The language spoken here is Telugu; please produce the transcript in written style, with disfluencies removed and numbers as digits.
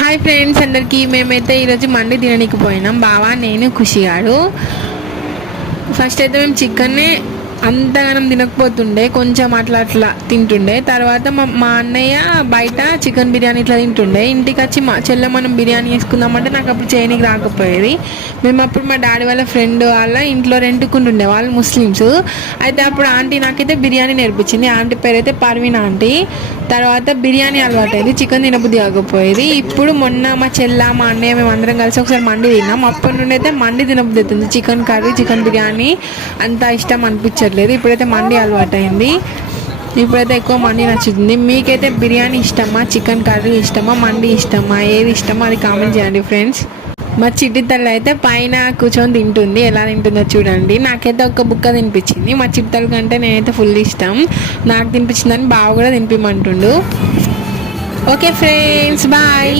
హాయ్ ఫ్రెండ్స్ అందరికీ మేమైతే ఈరోజు మండి తినడానికి పోయినాం బావా నేను ఖుషిగాడు. ఫస్ట్ అయితే మేము చికెన్నే అంతగానం తినకపోతుండే, కొంచెం అట్లా అట్లా తింటుండే. తర్వాత మా అన్నయ్య బయట చికెన్ బిర్యానీ ఇట్లా తింటుండే. ఇంటికి వచ్చి మా చెల్లె మనం బిర్యానీ వేసుకుందామంటే నాకు అప్పుడు చేయనికి రాకపోయేది. మేము అప్పుడు మా డాడీ వాళ్ళ ఫ్రెండ్ వాళ్ళ ఇంట్లో రెంటుకుంటుండే, వాళ్ళు ముస్లిమ్స్. అయితే అప్పుడు ఆంటీ నాకైతే బిర్యానీ నేర్పించింది. ఆంటీ పేరు అయితే పర్వీన్ ఆంటీ. తర్వాత బిర్యానీ అలవాటైంది, చికెన్ తినబుద్ధి కాకపోయేది. ఇప్పుడు మొన్న మా చెల్ల మా అన్నయ్య మేము అందరం కలిసి ఒకసారి మండి తిన్నాం. అప్పటి నుండి అయితే మండి తినబుద్ధి అవుతుంది. చికెన్ కర్రీ చికెన్ బిర్యానీ అంత ఇష్టం అనిపించట్లేదు. ఇప్పుడైతే మండి అలవాటైంది, ఇప్పుడైతే ఎక్కువ మండి నచ్చుతుంది. మీకైతే బిర్యానీ ఇష్టమా, చికెన్ కర్రీ ఇష్టమా, మండి ఇష్టమా, ఏది ఇష్టమో అది కామెంట్ చేయండి ఫ్రెండ్స్. మా చిట్టి తల్లి అయితే పైన కూర్చొని తింటుంది, ఎలా తింటుందో చూడండి. నాకైతే ఒక బుక్క తినిపించింది. మా చిట్టి తల్లి కంటే నేనైతే ఫుల్ ఇష్టం. నాకు తినిపించిందని బావ కూడా తినిపిమంటుండు. Okay friends, bye.